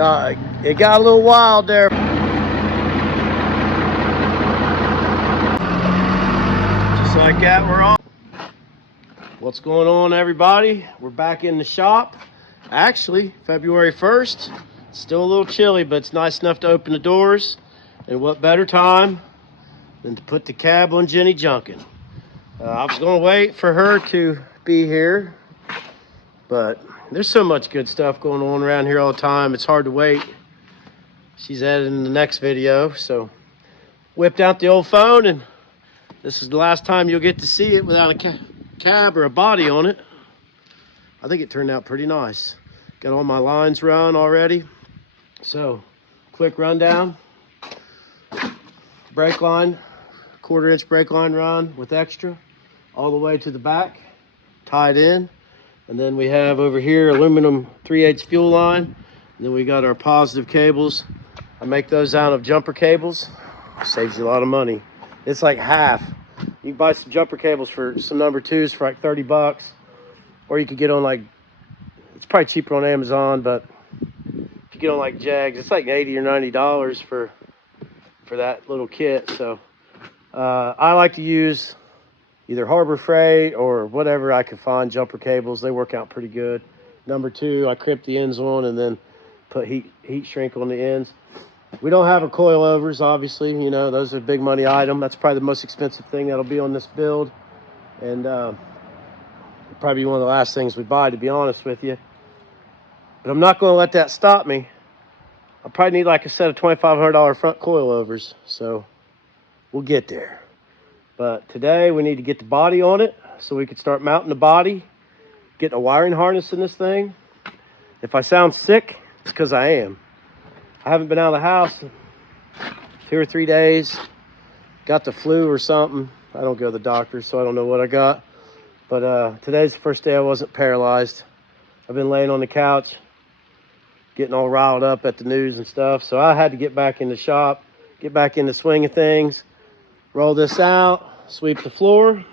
It got a little wild there. Just like that, we're on. What's going on, everybody? We're back in the shop. Actually, February 1st. It's still a little chilly, but it's nice enough to open the doors. And what better time than to put the cab on Jenny Junkin. I was going to wait for her to be here, but there's so much good stuff going on around here all the time. It's hard to wait. She's editing the next video, so whipped out the old phone, and this is the last time you'll get to see it without a cab or a body on it. I think it turned out pretty nice. Got all my lines run already. So, quick rundown. Brake line, 1/4 inch brake line run with extra all the way to the back, tied in. And then we have over here aluminum 3/8 fuel line. And then we got our positive cables. I make those out of jumper cables. Saves you a lot of money. It's like half. You can buy some jumper cables for some number 2s for like 30 bucks. Or you could get on like, it's probably cheaper on Amazon, but if you get on like Jags, it's like $80 or $90 for that little kit. So I like to use either Harbor Freight or whatever I can find jumper cables. They work out pretty good. Number 2, I crimp the ends on and then put heat shrink on the ends. We don't have a coilovers, obviously. You know, those are a big money item. That's probably the most expensive thing that'll be on this build. And probably one of the last things we buy, to be honest with you. But I'm not going to let that stop me. I probably need like a set of $2,500 front coilovers. So we'll get there. But today we need to get the body on it so we can start mounting the body, getting a wiring harness in this thing. If I sound sick, it's because I am. I haven't been out of the house in 2 or 3 days. Got the flu or something. I don't go to the doctor, so I don't know what I got. But today's the first day I wasn't paralyzed. I've been laying on the couch, getting all riled up at the news and stuff. So I had to get back in the shop, get back in the swing of things, roll this out, sweep the floor.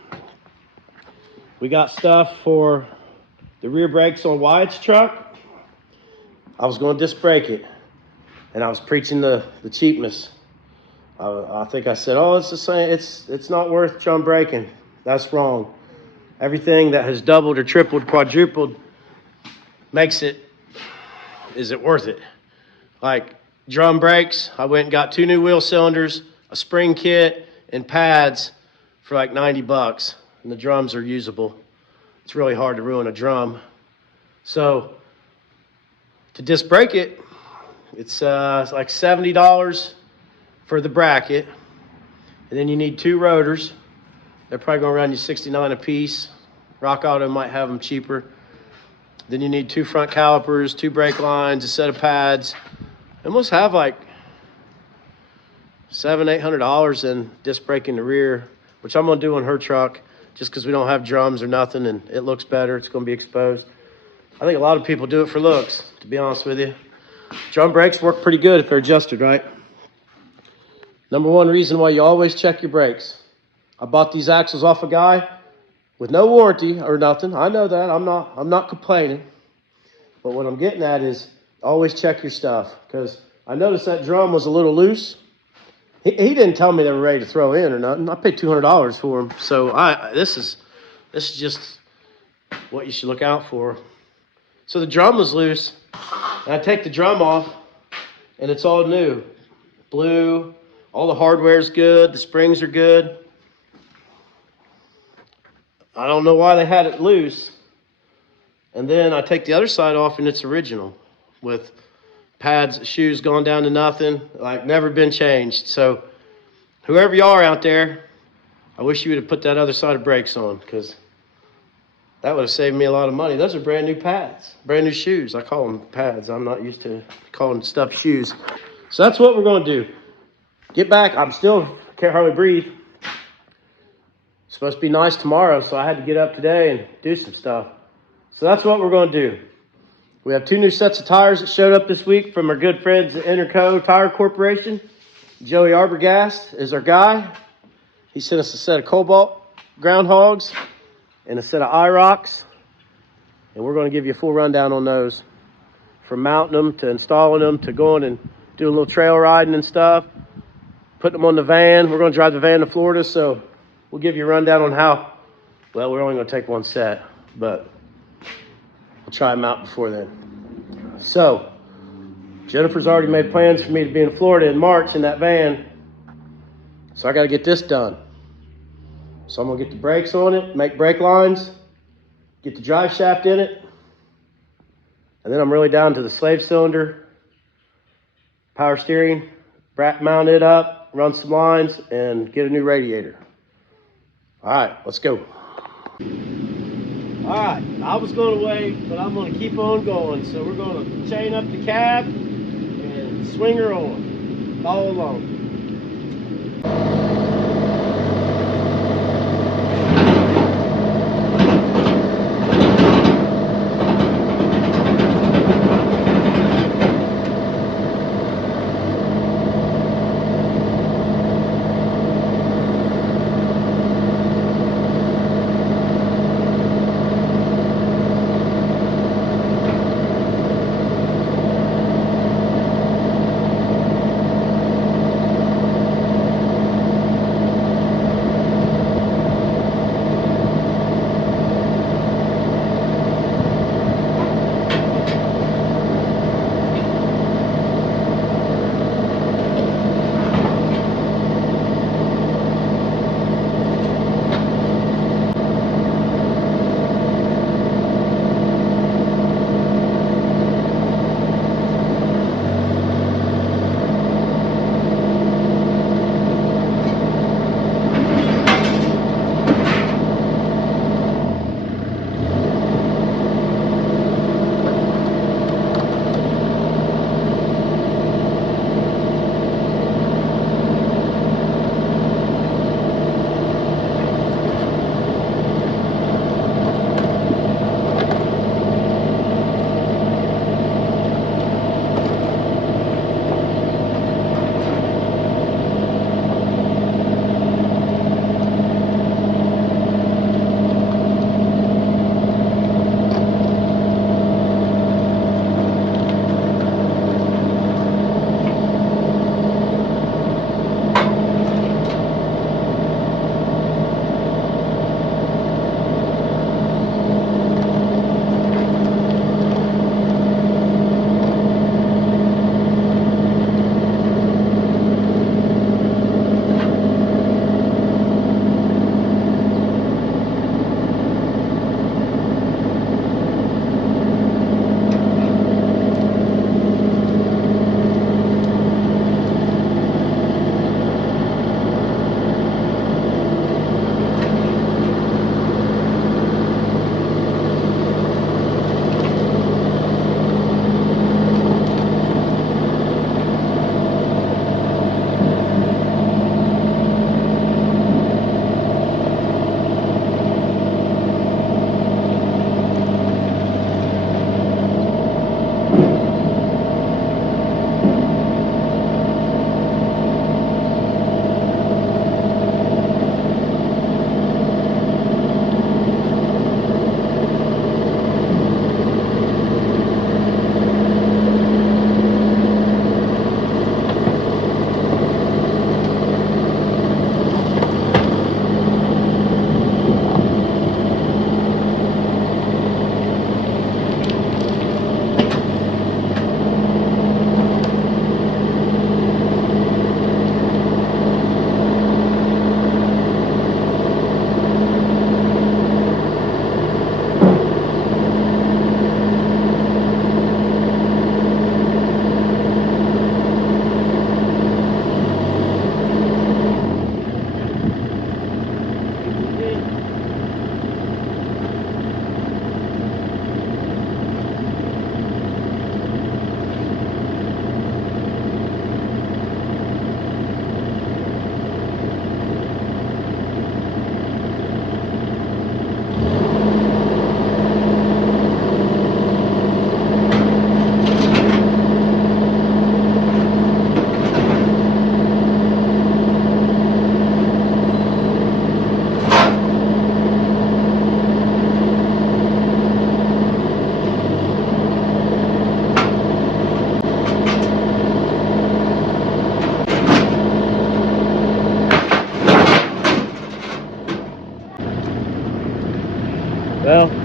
We got stuff for the rear brakes on Wyatt's truck. I was going to disc brake it, and I was preaching the cheapness. I think I said, oh, it's the same. It's not worth drum braking. That's wrong. Everything that has doubled or tripled, quadrupled makes it, is it worth it? Like drum brakes, I went and got 2 new wheel cylinders, a spring kit, and pads for like 90 bucks. And the drums are usable. It's really hard to ruin a drum. So to disc brake it, it's like $70 for the bracket. And then you need 2 rotors. They're probably going to run you $69 a piece. Rock Auto might have them cheaper. Then you need 2 front calipers, 2 brake lines, a set of pads. And almost have like $700-800 in disc brake in the rear, which I'm going to do on her truck just because we don't have drums or nothing, and it looks better. It's going to be exposed. I think a lot of people do it for looks, to be honest with you. Drum brakes work pretty good if they're adjusted right. Number 1 reason why you always check your brakes. I bought these axles off a guy with no warranty or nothing. I know that. I'm not complaining. But what I'm getting at is always check your stuff, because I noticed that drum was a little loose. He didn't tell me they were ready to throw in or nothing. I paid $200 for them. So this is just what you should look out for. So the drum was loose. And I take the drum off, and it's all new. Blue. All the hardware's good. The springs are good. I don't know why they had it loose. And then I take the other side off, and it's original with pads, shoes gone down to nothing, like never been changed. So whoever you are out there, I wish you would have put that other side of brakes on, because that would have saved me a lot of money. Those are brand new pads, brand new shoes. I call them pads. I'm not used to calling stuff shoes. So that's what we're going to do. Get back. Can't hardly breathe. It's supposed to be nice tomorrow, so I had to get up today and do some stuff. So that's what we're going to do. We have 2 new sets of tires that showed up this week from our good friends at Interco Tire Corporation. Joey Arbogast is our guy. He sent us a set of Cobalt Groundhogs and a set of IROCs. And we're going to give you a full rundown on those. from mounting them to installing them to going and doing a little trail riding and stuff, putting them on the van. We're going to drive the van to Florida, so we'll give you a rundown on how. Well, we're only going to take one set, but we'll try them out before then. So Jennifer's already made plans for me to be in Florida in March in that van, so I got to get this done. So I'm going to get the brakes on it, make brake lines, get the drive shaft in it, and then I'm really down to the slave cylinder, power steering, mount it up, run some lines, and get a new radiator. All right, let's go. All right, I was going to wait, but I'm going to keep on going. So we're going to chain up the cab and swing her on. Follow along.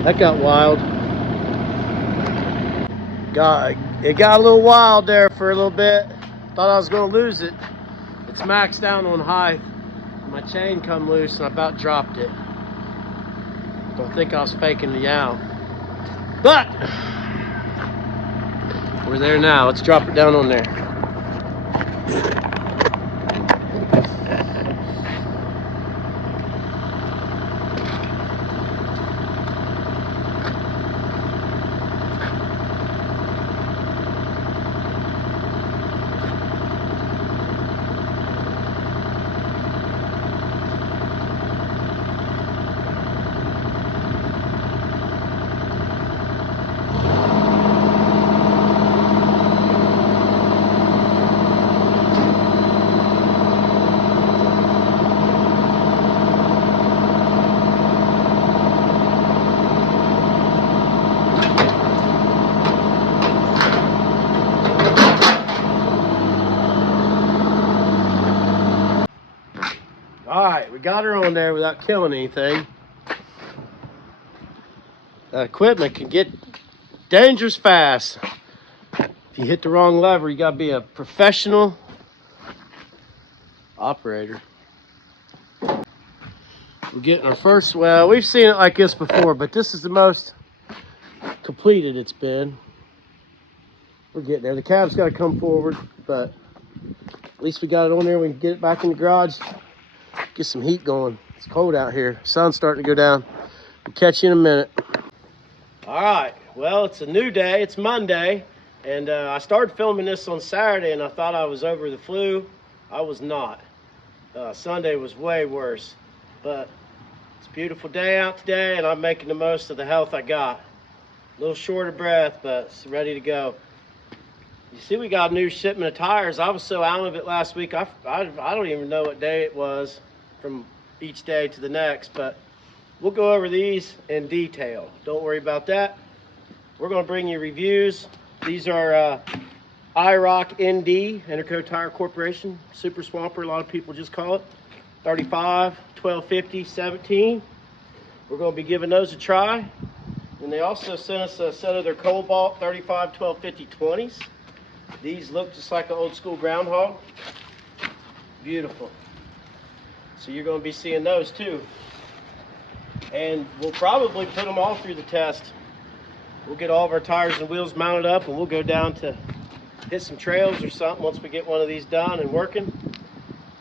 That got wild. It got a little wild there for a little bit. Thought I was gonna lose it. It's maxed down on high. My chain come loose and I about dropped it. Don't think I was faking the yaw. But we're there now. Let's drop it down on there. All right, we got her on there without killing anything. That equipment can get dangerous fast. If you hit the wrong lever, you gotta be a professional operator. We're getting our first, well, we've seen it like this before, but this is the most completed it's been. We're getting there. The cab's gotta come forward, but at least we got it on there. We can get it back in the garage, get some heat going. It's cold out here. Sun's starting to go down. We'll catch you in a minute. All right, well, it's a new day. It's Monday, and I started filming this on Saturday, and I thought I was over the flu. I was not. Sunday was way worse, but it's a beautiful day out today, and I'm making the most of the health I got. A little short of breath, but it's ready to go. You see, we got a new shipment of tires. I was so out of it last week, I don't even know what day it was from each day to the next, but we'll go over these in detail. Don't worry about that. We're going to bring you reviews. These are IROC ND, Interco Tire Corporation, Super Swamper, a lot of people just call it. 35, 1250, 17. We're going to be giving those a try. And they also sent us a set of their Cobalt 35, 1250, 20s. These look just like an old school groundhog. Beautiful. So you're going to be seeing those too. And we'll probably put them all through the test. We'll get all of our tires and wheels mounted up, and we'll go down to hit some trails or something once we get one of these done and working.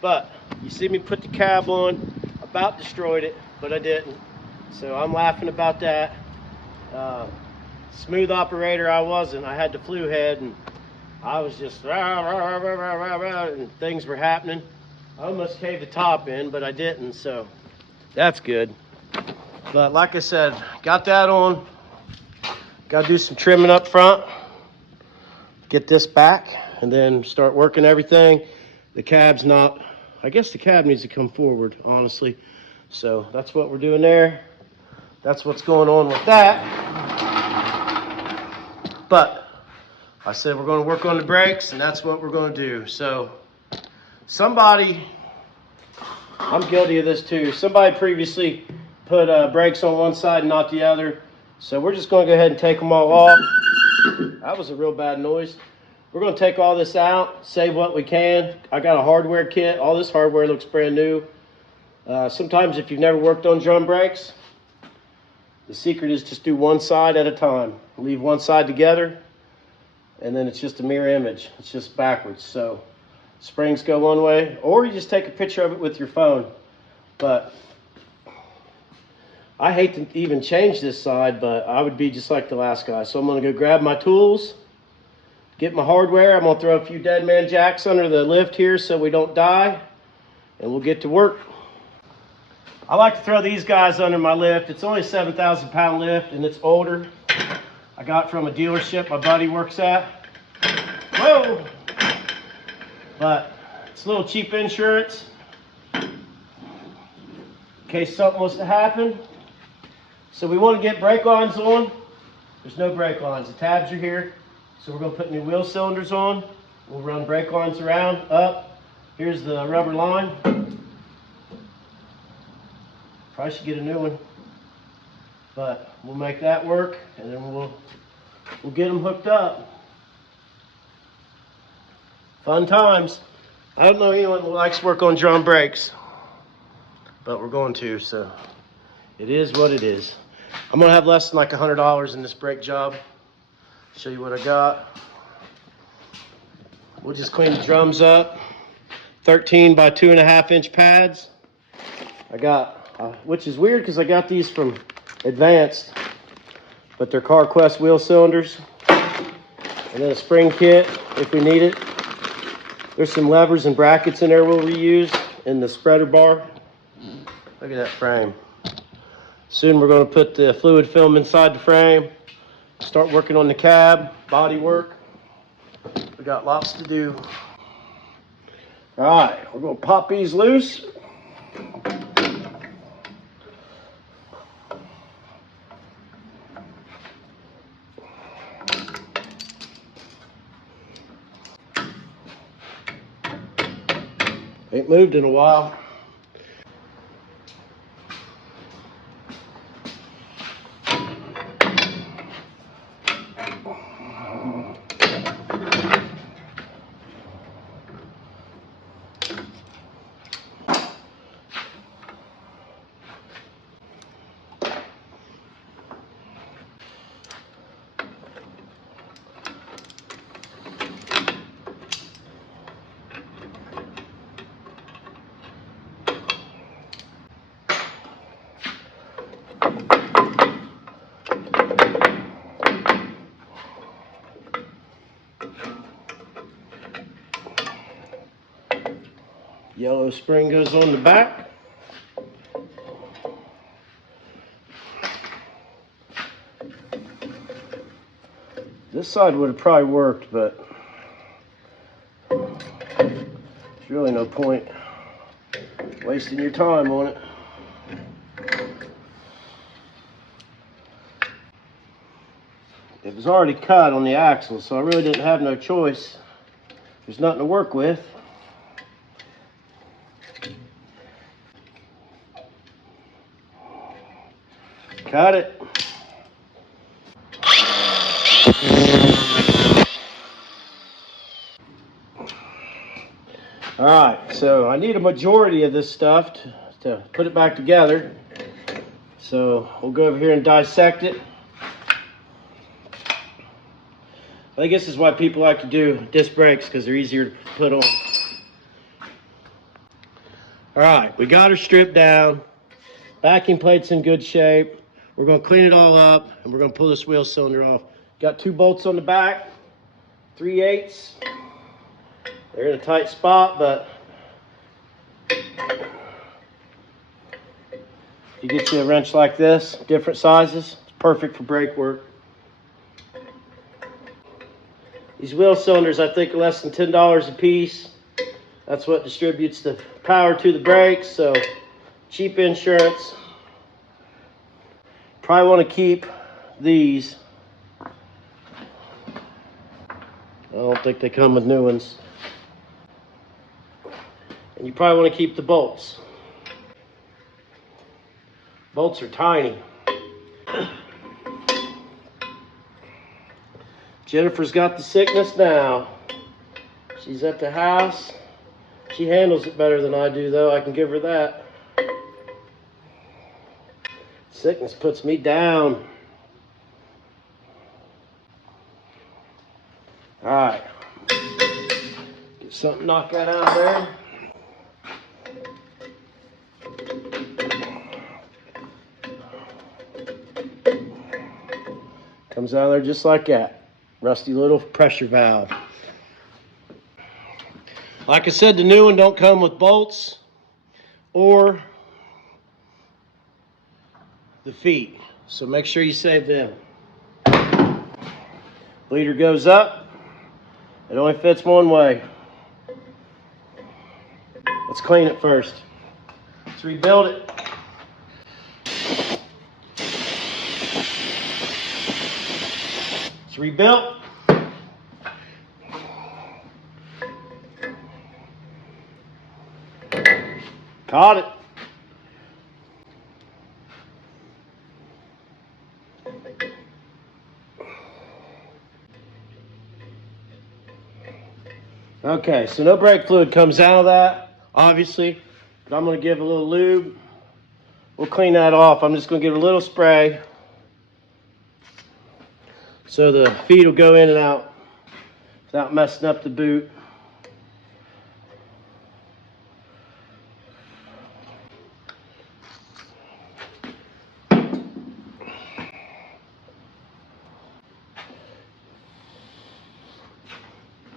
But you see me put the cab on, about destroyed it, but I didn't. So I'm laughing about that. Smooth operator I wasn't. I had the flu head, and I was just rah, rah, rah, rah, rah, rah, and things were happening. I almost caved the top in, but I didn't, so that's good. But like I said, got that on. Got to do some trimming up front, get this back, and then start working everything. The cab's not, I guess the cab needs to come forward, honestly. So that's what we're doing there. That's what's going on with that. But I said we're going to work on the brakes, and that's what we're going to do. So somebody, I'm guilty of this too. Somebody previously put brakes on one side and not the other. So we're just going to go ahead and take them all off. That was a real bad noise. We're going to take all this out, save what we can. I got a hardware kit. All this hardware looks brand new. Sometimes if you've never worked on drum brakes, the secret is just do one side at a time. Leave one side together, and then it's just a mirror image. It's just backwards. So springs go one way, or you just take a picture of it with your phone. But I hate to even change this side, but I would be just like the last guy. So I'm going to go grab my tools, get my hardware. I'm going to throw a few dead man jacks under the lift here so we don't die, and we'll get to work. I like to throw these guys under my lift. It's only a 7,000 pound lift, and it's older. I got it from a dealership my buddy works at. Whoa! But it's a little cheap insurance in case something was to happen. So we want to get brake lines on. There's no brake lines. The tabs are here. So we're going to put new wheel cylinders on. We'll run brake lines around, up. Here's the rubber line. Probably should get a new one. But we'll make that work, and then we'll get them hooked up. Fun times. I don't know anyone who likes to work on drum brakes, but we're going to, so it is what it is. I'm gonna have less than like $100 in this brake job. Show you what I got. We'll just clean the drums up. 13 by 2.5-inch pads. I got, which is weird because I got these from Advanced, but they're CarQuest wheel cylinders. And then a spring kit if we need it. There's some levers and brackets in there we'll reuse in the spreader bar. Look at that frame. Soon we're going to put the fluid film inside the frame, start working on the cab, body work. We got lots to do. All right, we're going to pop these loose. Ain't moved in a while. Yellow spring goes on the back. This side would have probably worked, but there's really no point wasting your time on it. It was already cut on the axle, so I really didn't have no choice. There's nothing to work with. Cut it. All right, so I need a majority of this stuff to put it back together. So we'll go over here and dissect it. I think this is why people like to do disc brakes, because they're easier to put on. All right, we got her stripped down. Backing plate's in good shape. We're going to clean it all up, and we're going to pull this wheel cylinder off. Got 2 bolts on the back, 3/8. They're in a tight spot, but if you get you a wrench like this, different sizes, it's perfect for brake work. These wheel cylinders, I think, are less than $10 a piece. That's what distributes the power to the brakes, so cheap insurance. Probably want to keep these. I don't think they come with new ones. And you probably want to keep the bolts. Bolts are tiny. Jennifer's got the sickness now. She's at the house. She handles it better than I do, though. I can give her that. Sickness puts me down. All right. Get something, knock that out of there. Comes out of there just like that. Rusty little pressure valve. Like I said, the new one don't come with bolts or the feet, so make sure you save them. Bleeder goes up. It only fits one way. Let's clean it first. Let's rebuild it. It's rebuilt. Caught it. Okay, so no brake fluid comes out of that, obviously, but I'm going to give a little lube. We'll clean that off. I'm just going to give it a little spray so the feed will go in and out without messing up the boot.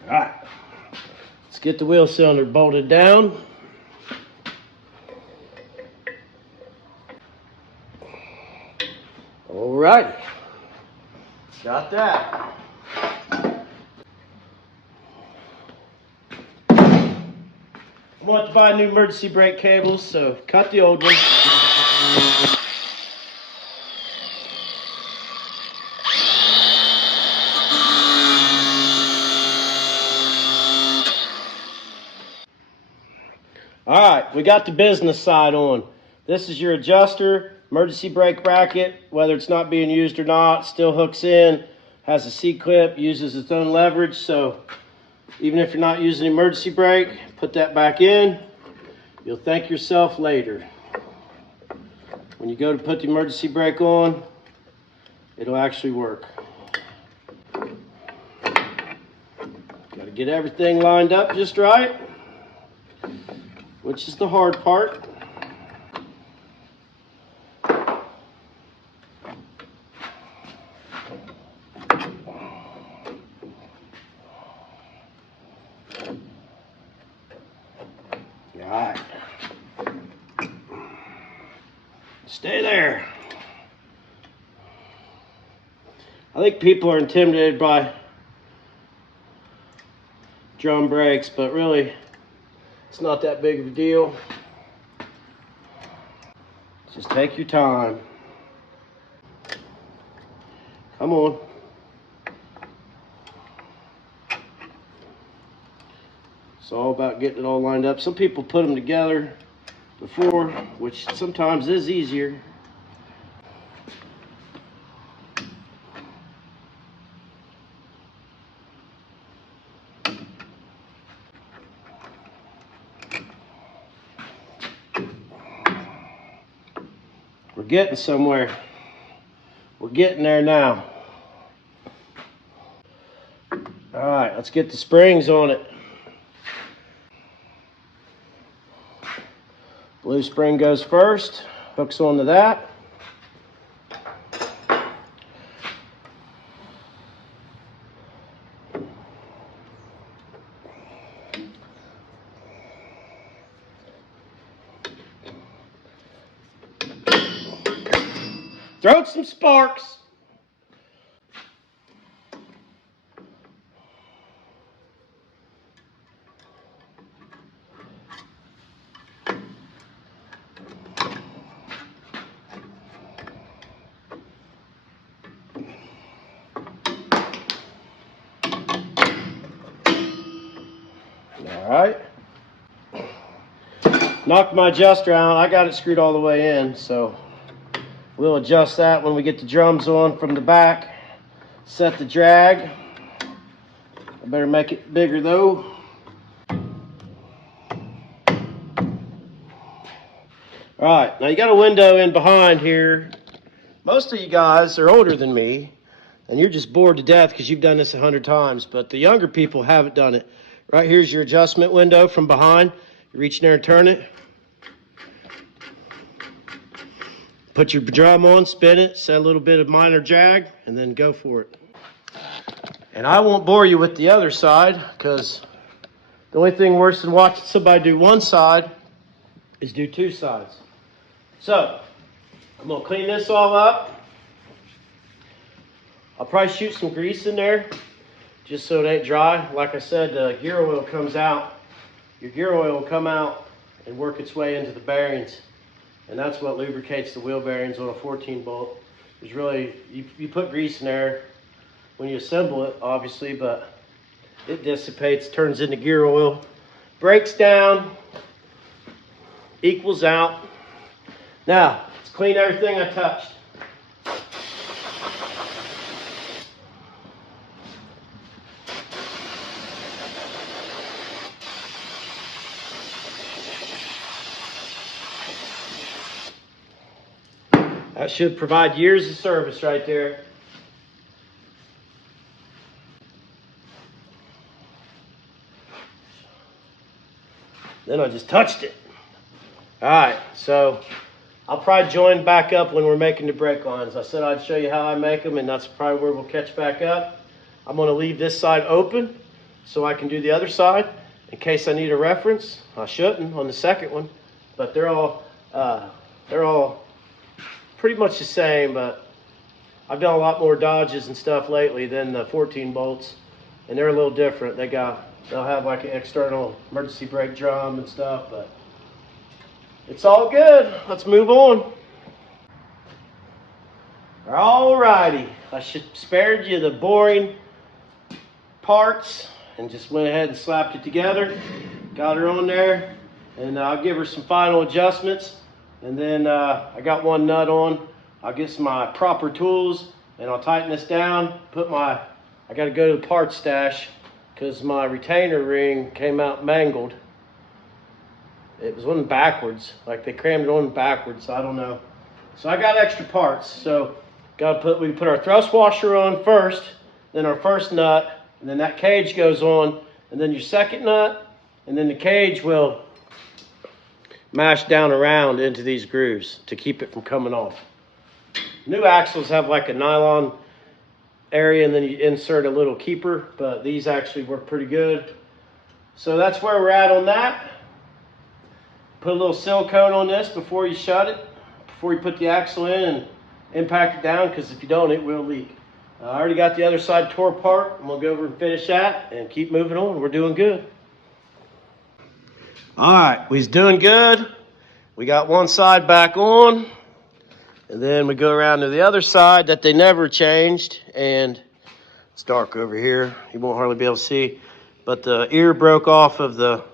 All right, let's get the wheel cylinder bolted down. All righty, got that. I want to buy new emergency brake cables, so cut the old one. All right, we got the business side on. This is your adjuster, emergency brake bracket, whether it's not being used or not, still hooks in, has a C-clip, uses its own leverage, so even if you're not using emergency brake, put that back in. You'll thank yourself later. When you go to put the emergency brake on, it'll actually work. Got to get everything lined up just right, which is the hard part. All right. Stay there. I think people are intimidated by drum brakes, but really, it's not that big of a deal. Just take your time. Come on. It's all about getting it all lined up. Some people put them together before, which sometimes is easier. We're getting somewhere. We're getting there now. All right, let's get the springs on it. Blue spring goes first, hooks onto that. Throw some sparks. All right. Knocked my adjuster out. I got it screwed all the way in, so we'll adjust that when we get the drums on from the back. Set the drag. I better make it bigger though. All right, now you got a window in behind here. Most of you guys are older than me, and you're just bored to death because you've done this 100 times, but the younger people haven't done it. Right here's your adjustment window from behind. You reach in there and turn it. Put your drum on, spin it, set a little bit of minor drag, and then go for it. And I won't bore you with the other side, because the only thing worse than watching somebody do one side is do two sides. So, I'm going to clean this all up. I'll probably shoot some grease in there, just so it ain't dry. Like I said, the gear oil comes out. Your gear oil will come out and work its way into the bearings. And that's what lubricates the wheel bearings on a 14 bolt. There's really, you put grease in there when you assemble it, obviously, but it dissipates, turns into gear oil, breaks down, equals out. Now, let's clean everything I touched. That should provide years of service right there. Then I just touched it. All right, so I'll probably join back up when we're making the brake lines. I said I'd show you how I make them, and that's probably where we'll catch back up. I'm going to leave this side open so I can do the other side in case I need a reference. I shouldn't on the second one, but they're all pretty much the same, but I've done a lot more Dodges and stuff lately than the 14 bolts, and they're a little different. They'll have like an external emergency brake drum and stuff, but it's all good. Let's move on. All righty, I should spared you the boring parts and just went ahead and slapped it together. Got her on there, and I'll give her some final adjustments. And then I got one nut on. I'll get my proper tools and I'll tighten this down. I got to go to the parts stash because my retainer ring came out mangled. It was on backwards, like they crammed it on backwards. I don't know. So I got extra parts. So we put our thrust washer on first, then our first nut, and then that cage goes on, and then your second nut, and then the cage will mash down around into these grooves to keep it from coming off. New axles have like a nylon area, and then you insert a little keeper, but these actually work pretty good. So that's where we're at on that. Put a little silicone on this before you shut it, before you put the axle in and impact it down, because if you don't, it will leak. I already got the other side tore apart. I'm going to go over and finish that and keep moving on. We're doing good. All right, we's doing good. We got one side back on, and then we go around to the other side that they never changed, and it's dark over here. You won't hardly be able to see, but the ear broke off of the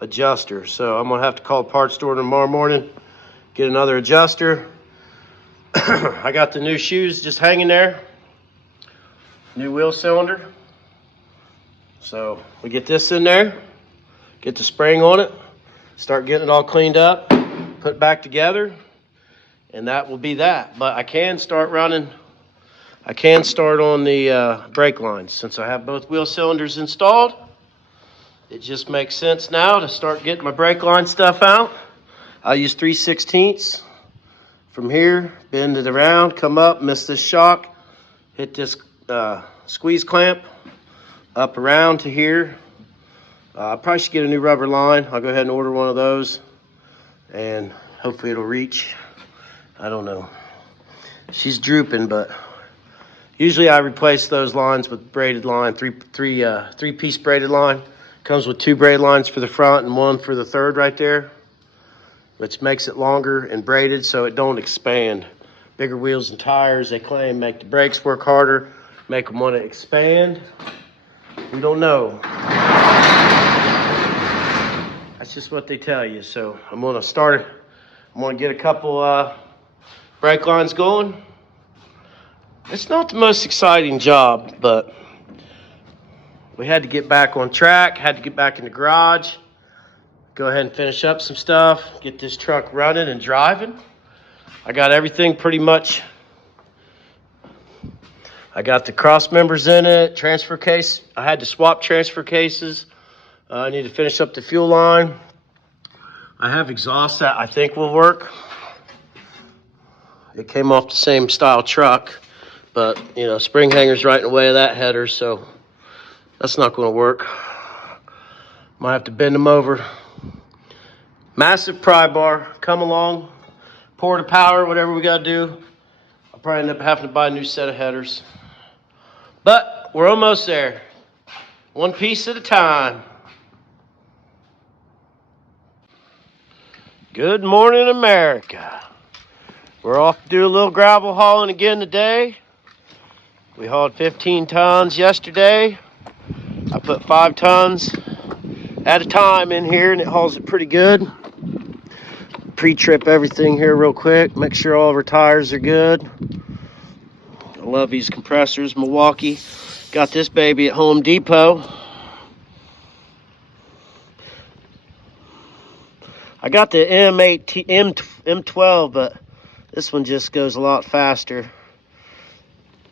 adjuster, so I'm gonna have to call the parts store tomorrow morning, get another adjuster. I got the new shoes just hanging there, new wheel cylinder, so we get this in there, get the spring on it, start getting it all cleaned up, put it back together, and that will be that. But I can start on the brake lines. Since I have both wheel cylinders installed, it just makes sense now to start getting my brake line stuff out. I'll use 3/16 from here, bend it around, come up, miss this shock, hit this squeeze clamp, up around to here. I probably should get a new rubber line. I'll go ahead and order one of those, and hopefully it'll reach. I don't know. She's drooping, but usually I replace those lines with braided line, three-piece braided line. Comes with 2 braid lines for the front and 1 for the third right there, which makes it longer and braided so it don't expand. Bigger wheels and tires, they claim, make the brakes work harder, make them want to expand. We don't know. That's just what they tell you. So I'm gonna get a couple brake lines going. It's not the most exciting job, but we had to get back on track, had to get back in the garage, go ahead and finish up some stuff, get this truck running and driving. I got everything pretty much. I got the cross members in it, transfer case. I had to swap transfer cases. I need to finish up the fuel line. I have exhaust that I think will work. It came off the same style truck, but spring hanger's right in the way of that header, so that's not going to work. Might have to bend them over. Massive pry bar, come along, pour the power, whatever we got to do. I'll probably end up having to buy a new set of headers. But we're almost there. One piece at a time. Good morning, America. We're off to do a little gravel hauling again today. We hauled 15 tons yesterday. I put 5 tons at a time in here, and it hauls it pretty good. Pre-trip everything here real quick. Make sure all of our tires are good. I love these compressors. Milwaukee. Got this baby at Home Depot. I got the M12, but This one just goes a lot faster.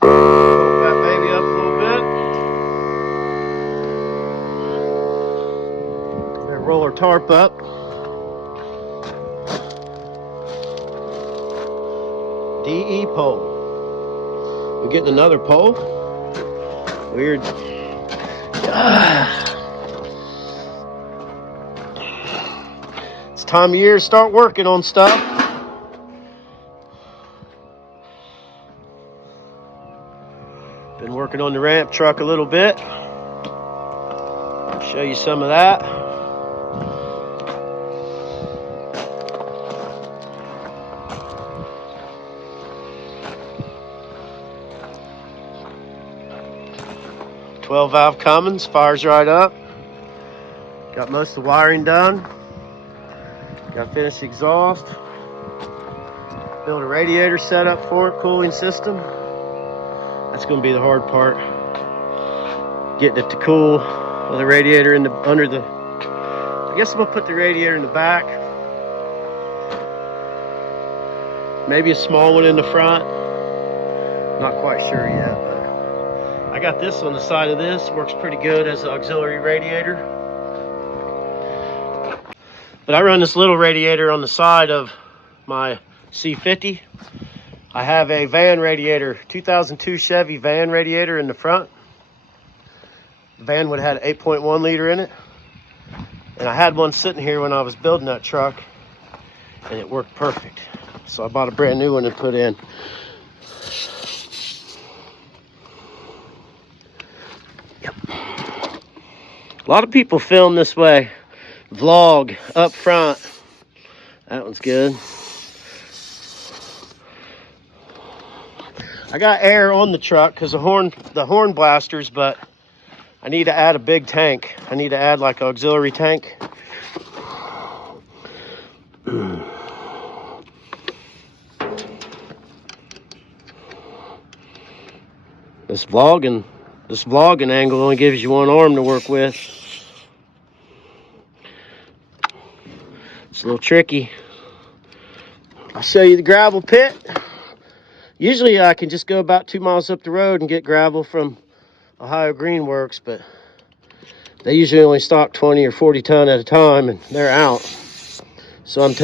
Pump that baby up a little bit. Then roll our tarp up. DE pole. We're getting another pole. Weird. It's time of year to start working on stuff. Been working on the ramp truck a little bit. Show you some of that. "12 valve Cummins, fires right up. Got most of the wiring done. Got finished exhaust. Build a radiator setup for it, cooling system. That's going to be the hard part. Getting it to cool with a radiator in the under the. I guess I'm gonna put the radiator in the back. Maybe a small one in the front. Not quite sure yet, but I got this on the side of this. Works pretty good as an auxiliary radiator. But I run this little radiator on the side of my C50. I have a van radiator, 2002 Chevy van radiator in the front. The van would have had an 8.1 liter in it. And I had one sitting here when I was building that truck, and it worked perfect. So I bought a brand new one to put in. Yep. A lot of people film this way. Vlog up front. That one's good. I got air on the truck because the horn blasters, but I need to add a big tank. I need to add like an auxiliary tank. This vlogging angle only gives you one arm to work with. It's a little tricky. I'll show you the gravel pit. Usually I can just go about 2 miles up the road and get gravel from Ohio Green Works, but they usually only stock 20 or 40 ton at a time, and they're out. So I'm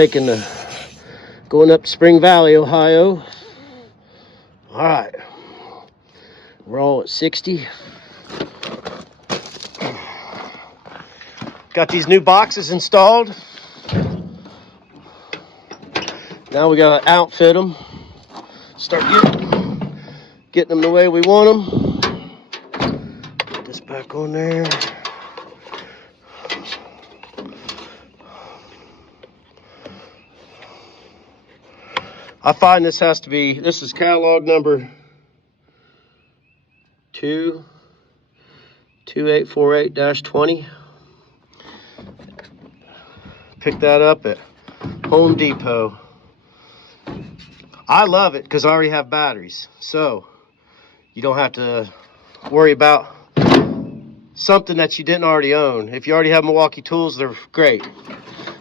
going up to Spring Valley, Ohio. All right, we're all at 60. Got these new boxes installed. Now we gotta outfit them. Start getting them the way we want them. Put this back on there. I find this has to be, this is catalog number 2848-20. Pick that up at Home Depot. I love it because I already have batteries, so you don't have to worry about something that you didn't already own. If you already have Milwaukee tools, they're great.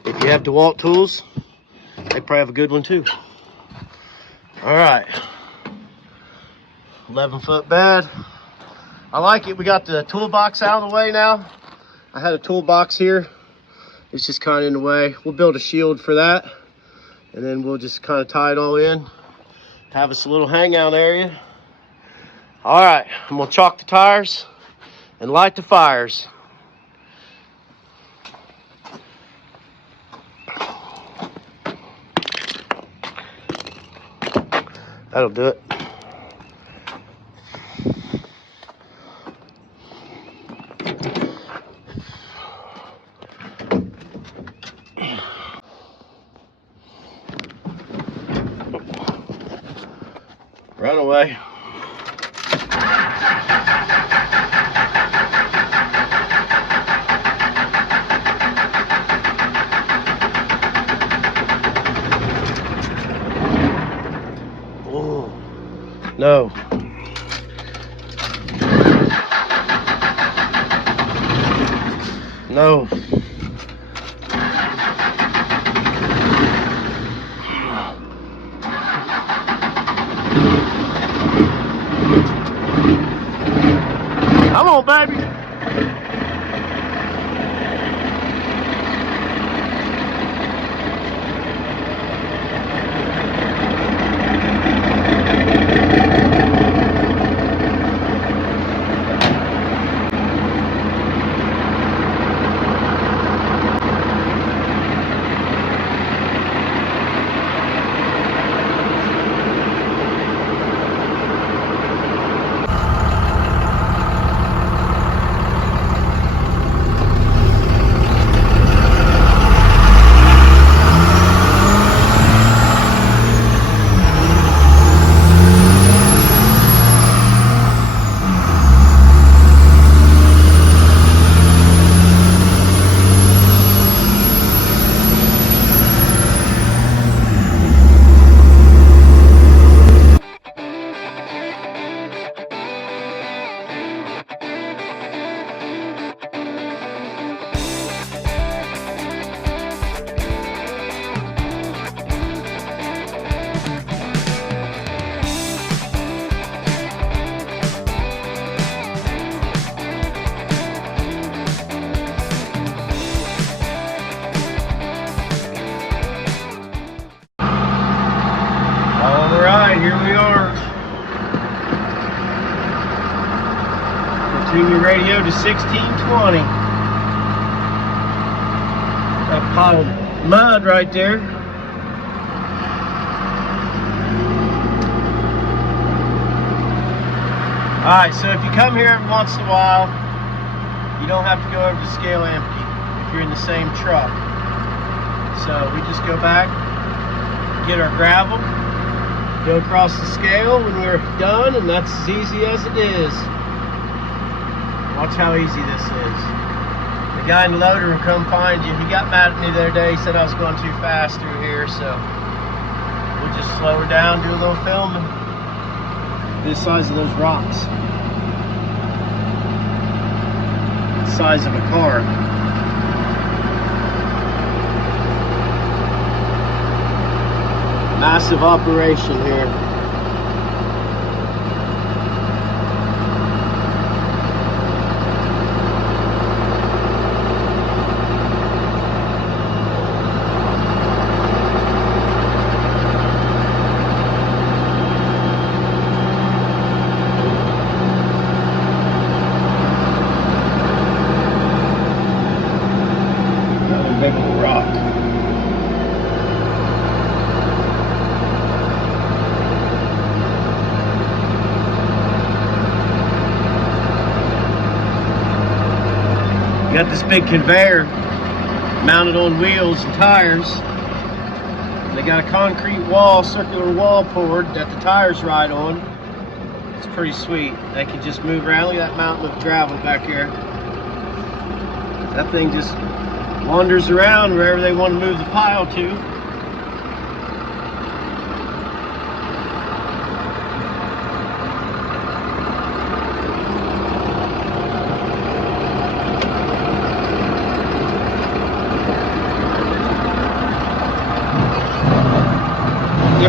If you have DeWalt tools, they probably have a good one too. All right, 11-foot bed. I like it. We got the toolbox out of the way now. I had a toolbox here. It's just kind of in the way. We'll build a shield for that, and then we'll just kind of tie it all in. Have us a little hangout area. All right, I'm gonna chalk the tires and light the fires. That'll do it. Run away. Oh, no. No. Come on, baby. Alright, here we are. Tune your radio to 1620. That pile of mud right there. Alright, so if you come here every once in a while, you don't have to go over the scale empty if you're in the same truck. So we just go back, get our gravel, go across the scale when we're done, and that's as easy as it is. Watch how easy this is. The guy in the loader will come find you. He got mad at me the other day. He said I was going too fast through here, so we'll just slow her down, do a little filming. The size of those rocks. The size of a car. Massive operation here. Another big rock. You got this big conveyor mounted on wheels and tires. And they got a concrete wall, circular wall poured that the tires ride on. It's pretty sweet. They can just move around. Look at that mountain of gravel back here. That thing just wanders around wherever they want to move the pile to.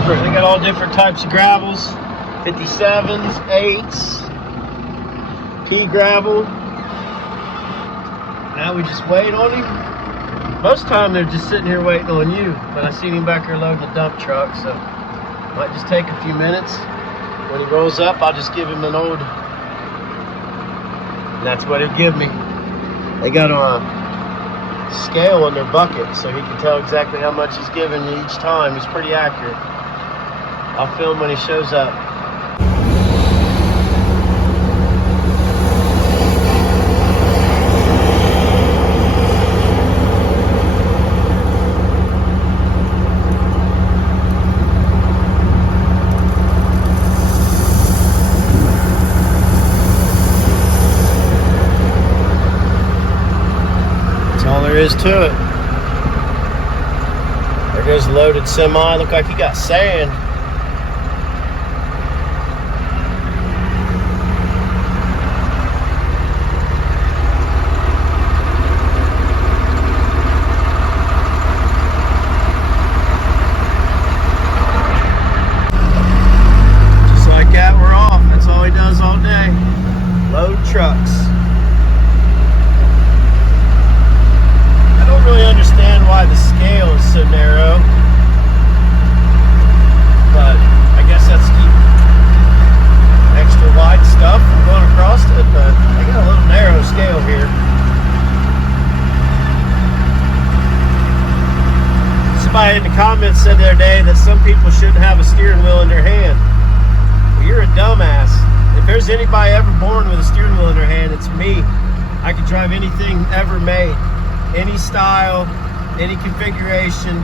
They got all different types of gravels, 57s, 8s, pea gravel. Now we just wait on him. Most of the time they're just sitting here waiting on you, but I seen him back here loading the dump truck, so might just take a few minutes. When he rolls up, I'll just give him an old, and that's what he'll give me. They got a scale on their bucket, so he can tell exactly how much he's giving me each time. He's pretty accurate. I'll film when he shows up. That's all there is to it. There goes the loaded semi. Look like he got sand. Load, trucks. I don't really understand why the scale is so narrow, but I guess that's to keep extra wide stuff from going across it, but I got a little narrow scale here. Somebody in the comments said the other day that some people shouldn't have a steering wheel in their hand. Well, you're a dumbass. If there's anybody ever born with a steering wheel in their hand, it's me. I can drive anything ever made, any style, any configuration.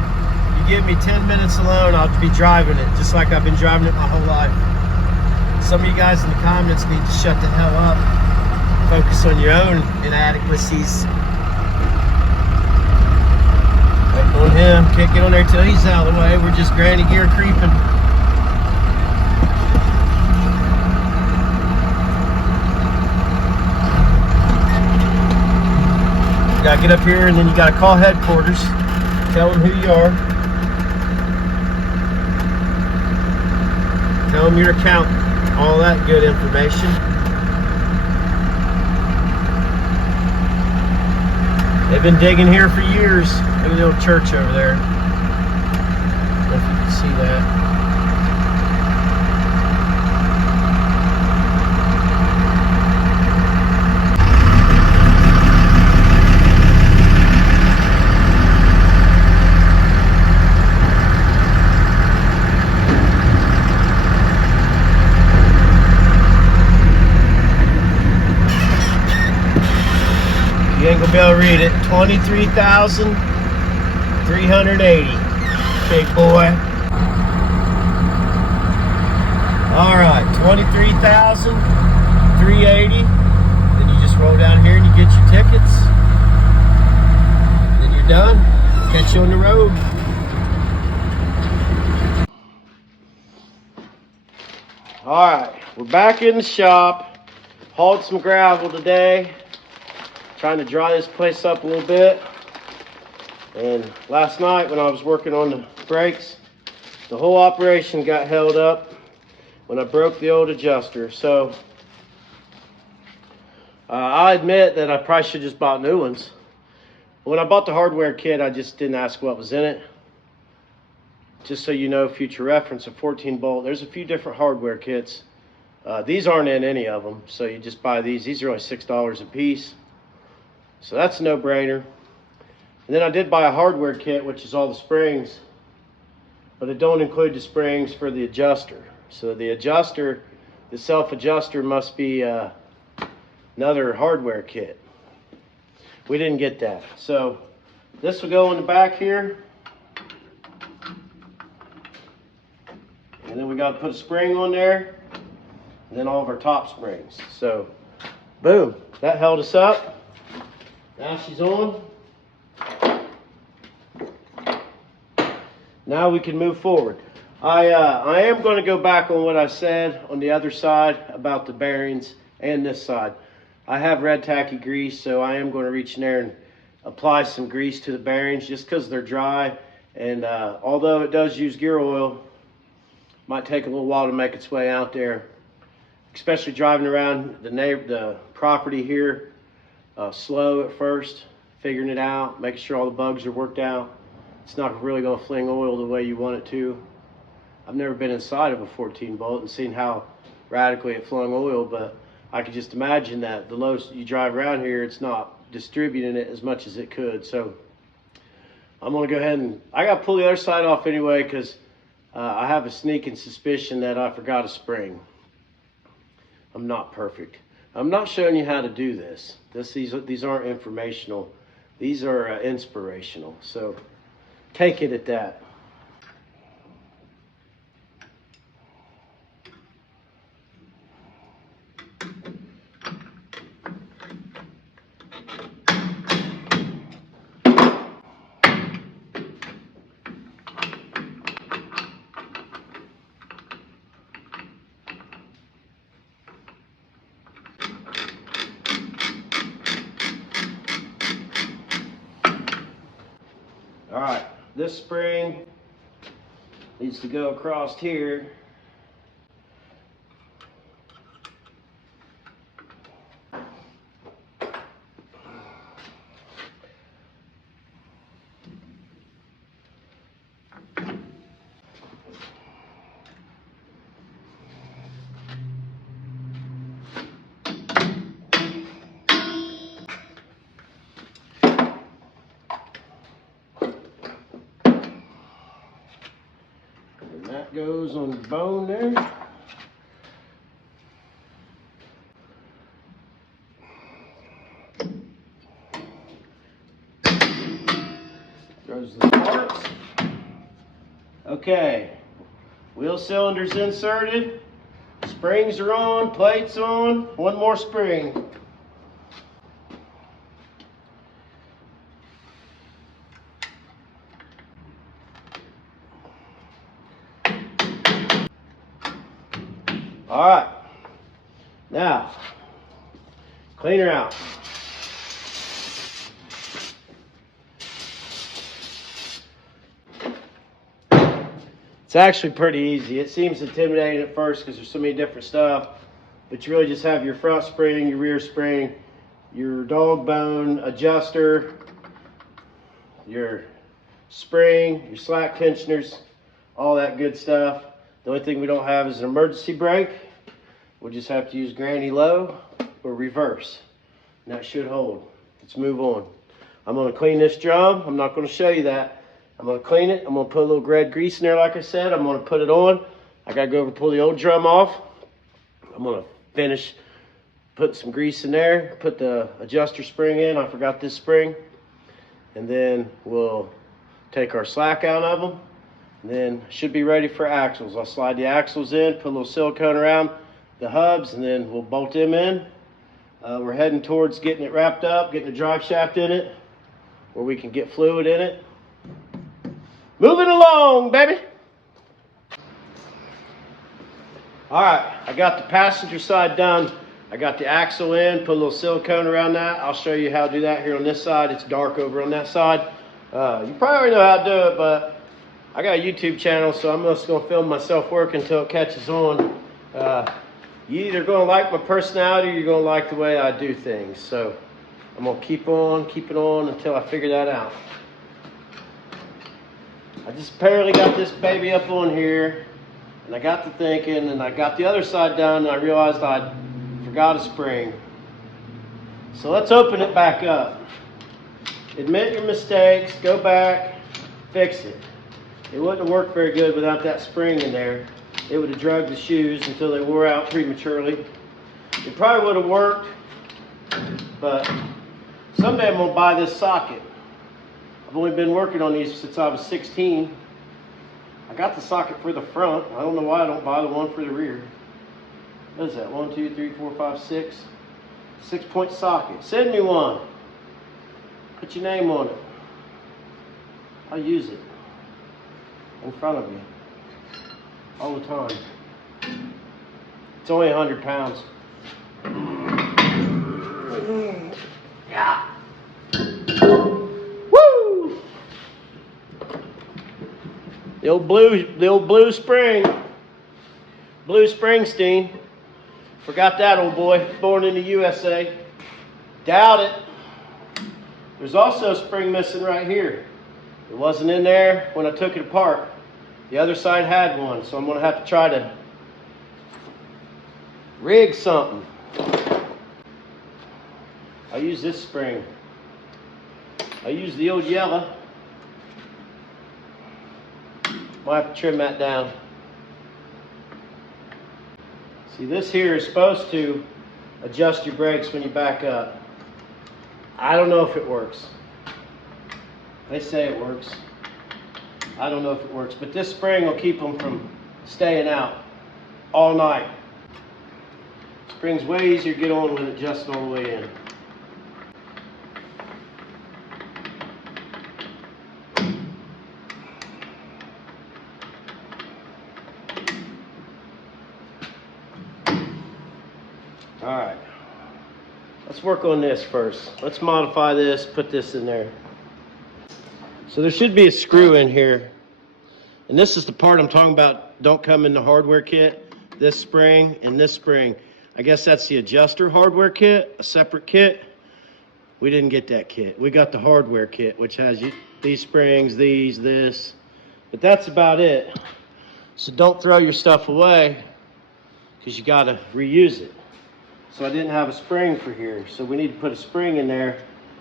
You give me 10 minutes alone, I'll be driving it, just like I've been driving it my whole life. Some of you guys in the comments need to shut the hell up. Focus on your own inadequacies. On him, can't get on there till he's out of the way. We're just granny gear creeping. You gotta get up here and then you gotta call headquarters. Tell them who you are. Tell them your account. All that good information. They've been digging here for years. Look at the old church over there. I don't know if you can see that. You ain't gonna be able to read it. 23,380. Big boy. All right, 23,380. Then you just roll down here and you get your tickets. Then you're done. Catch you on the road. All right, we're back in the shop. Hauled some gravel today. Trying to dry this place up a little bit. And last night when I was working on the brakes, the whole operation got held up when I broke the old adjuster. So I admit that I probably should just bought new ones. When I bought the hardware kit, I just didn't ask what was in it. Just so you know, future reference, a 14 bolt. There's a few different hardware kits. These aren't in any of them, so you just buy these. These are only $6 a piece. So that's a no-brainer. And then I did buy a hardware kit, which is all the springs, but it don't include the springs for the adjuster. So the adjuster, the self-adjuster must be another hardware kit. We didn't get that. So this will go in the back here. And then we got to put a spring on there, and then all of our top springs. So boom, that held us up. Now she's on. Now we can move forward. I am going to go back on what I said on the other side about the bearings and this side. I have red tacky grease, so I am going to reach in there and apply some grease to the bearings just because they're dry. And although it does use gear oil, might take a little while to make its way out there, especially driving around the property here. Slow at first, figuring it out, making sure all the bugs are worked out. It's not really going to fling oil the way you want it to. I've never been inside of a 14 bolt and seen how radically it flung oil, but I could just imagine that the lows you drive around here, it's not distributing it as much as it could. So I'm going to go ahead and I got to pull the other side off anyway because I have a sneaking suspicion that I forgot a spring. I'm not perfect. I'm not showing you how to do this. These aren't informational. These are inspirational. So take it at that. All right, this spring needs to go across here. goes on the bone there. Goes the parts. Okay, wheel cylinders inserted, springs are on, plates on, one more spring. All right, now clean her out. It's actually pretty easy. It seems intimidating at first because there's so many different stuff, but you really just have your front spring, your rear spring, your dog bone adjuster, your spring, your slack tensioners, all that good stuff. The only thing we don't have is an emergency brake. We'll just have to use granny low or reverse, and that should hold. Let's move on. I'm going to clean this drum. I'm not going to show you that. I'm going to clean it. I'm going to put a little red grease in there like I said. I'm going to put it on. I got to go over and pull the old drum off. I'm going to finish putting some grease in there, put the adjuster spring in. I forgot this spring. And then we'll take our slack out of them. And then should be ready for axles. I'll slide the axles in, put a little silicone around the hubs, and then we'll bolt them in. We're heading towards getting it wrapped up, getting the drive shaft in it, where we can get fluid in it. Moving along, baby. All right, I got the passenger side done. I got the axle in, put a little silicone around that. I'll show you how to do that here on this side. It's dark over on that side. You probably already know how to do it, but I got a YouTube channel, so I'm just going to film myself working until it catches on. You either going to like my personality or you're going to like the way I do things. So I'm going to keep it on until I figure that out. I just apparently got this baby up on here, and I got to thinking, and I got the other side done, and I realized I forgot a spring. So let's open it back up. Admit your mistakes, go back, fix it. It wouldn't have worked very good without that spring in there. It would have dragged the shoes until they wore out prematurely. It probably would have worked, but someday I'm going to buy this socket. I've only been working on these since I was 16. I got the socket for the front. I don't know why I don't buy the one for the rear. What is that? 1, 2, 3, 4, 5, 6. 6-point socket. Send me one. Put your name on it. I'll use it in front of you all the time. It's only 100 pounds. Yeah. Woo! The old blue spring. Blue Springsteen. Forgot that old boy. Born in the USA. Doubt it. There's also a spring missing right here. It wasn't in there when I took it apart. The other side had one, so I'm going to have to try to rig something. I'll use this spring. I use the old yellow. Might have to trim that down. See, this here is supposed to adjust your brakes when you back up. I don't know if it works. They say it works. I don't know if it works, but this spring will keep them from staying out all night. Spring's way easier to get on when it adjusts all the way in. All right, let's work on this first. Let's modify this, put this in there. So there should be a screw in here. And this is the part I'm talking about, don't come in the hardware kit. This spring and this spring. I guess that's the adjuster hardware kit, a separate kit. We didn't get that kit. We got the hardware kit, which has these springs, this. But that's about it. So don't throw your stuff away, because you gotta reuse it. So I didn't have a spring for here. So we need to put a spring in there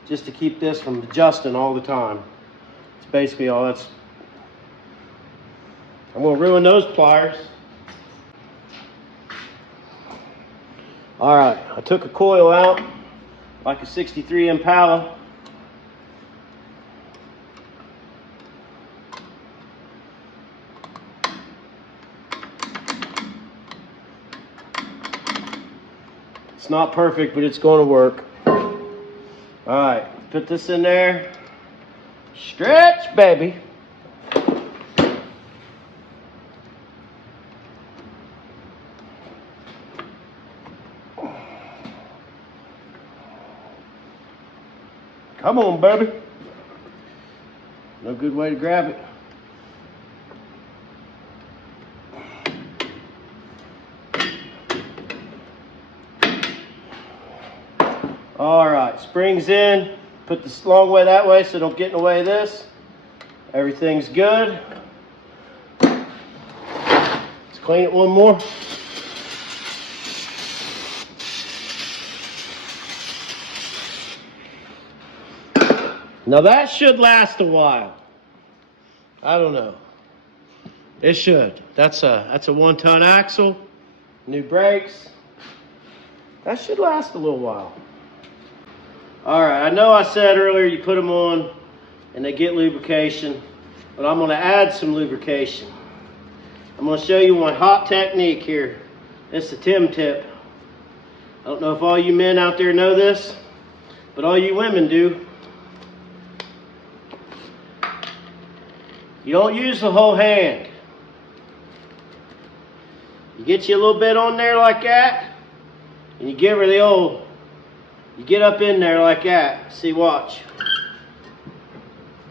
just to keep this from adjusting all the time. It's basically all I'm gonna ruin those pliers. All right, I took a coil out, like a 63 Impala. It's not perfect, but it's going to work. All right, put this in there. Stretch, baby. Come on, baby. No good way to grab it. All right, springs in. Put this long way that way so don't get in the way of this. Everything's good. Let's clean it one more. Now that should last a while. I don't know. It should. That's a 1-ton axle, new brakes. That should last a little while. All right, I know I said earlier you put them on and they get lubrication, but I'm gonna add some lubrication. I'm gonna show you one hot technique here. It's the Tim tip. I don't know if all you men out there know this, but all you women do. You don't use the whole hand. You get you a little bit on there like that, and you give her the old, you get up in there like that. See, watch.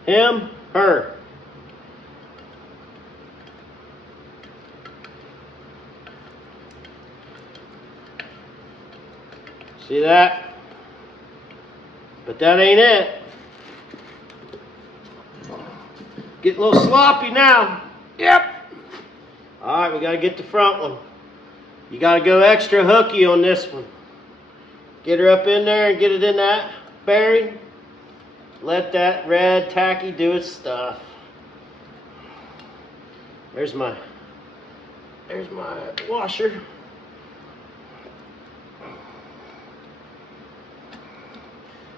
Him, her. See that? But that ain't it. Get a little sloppy now. Yep. All right, we got to get the front one. You got to go extra hooky on this one. Get her up in there and get it in that bearing. Let that red tacky do its stuff. There's my washer.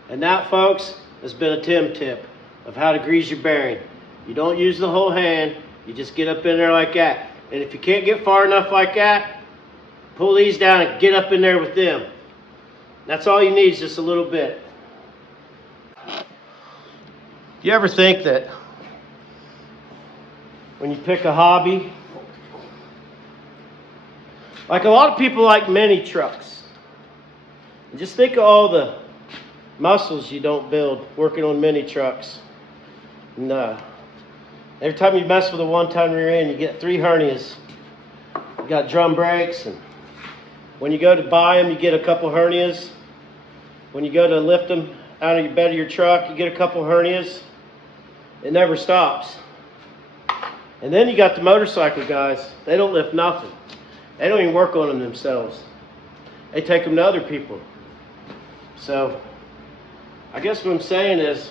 And that, folks, has been a Tim tip of how to grease your bearing. You don't use the whole hand, you just get up in there like that. And if you can't get far enough like that, pull these down and get up in there with them. That's all you need, is just a little bit. You ever think that when you pick a hobby, like a lot of people like mini trucks, and just think of all the muscles you don't build working on mini trucks. And every time you mess with a 1-ton rear end, you get 3 hernias. You got drum brakes, and when you go to buy them, you get a couple hernias. When you go to lift them out of your bed of your truck, you get a couple hernias. It never stops. And then you got the motorcycle guys. They don't lift nothing. They don't even work on them themselves. They take them to other people. So I guess what I'm saying is,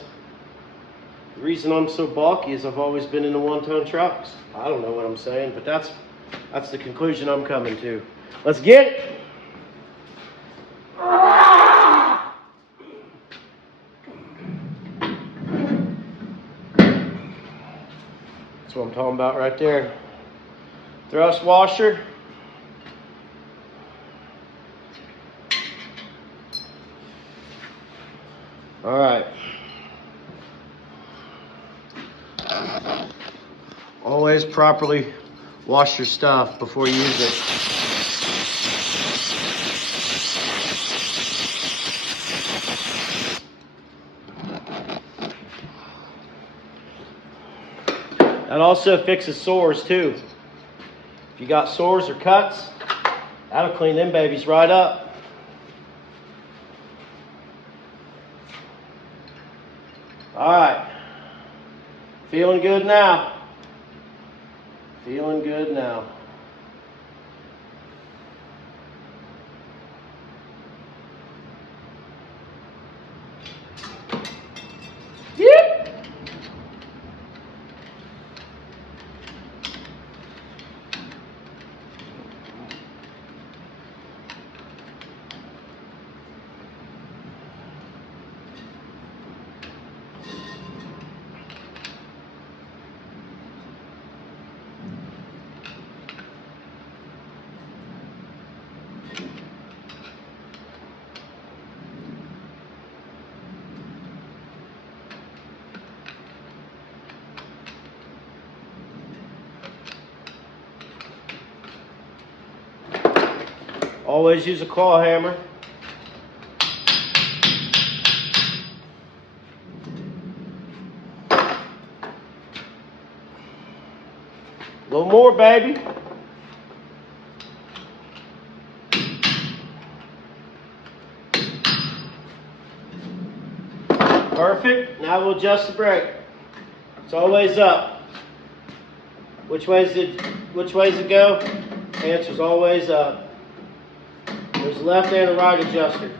the reason I'm so bulky is I've always been in the 1-ton trucks. I don't know what I'm saying, but that's the conclusion I'm coming to. Let's get it. That's what I'm talking about right there. Thrust washer. All right. Always properly wash your stuff before you use it. That also fixes sores too. If you got sores or cuts, that'll clean them babies right up. All right. Feeling good now. Feeling good now. Yep. Always use a claw hammer. A little more, baby. Perfect. Now we'll adjust the brake. It's always up. Which way does it go? Answer's always up. There's a left and a right adjuster.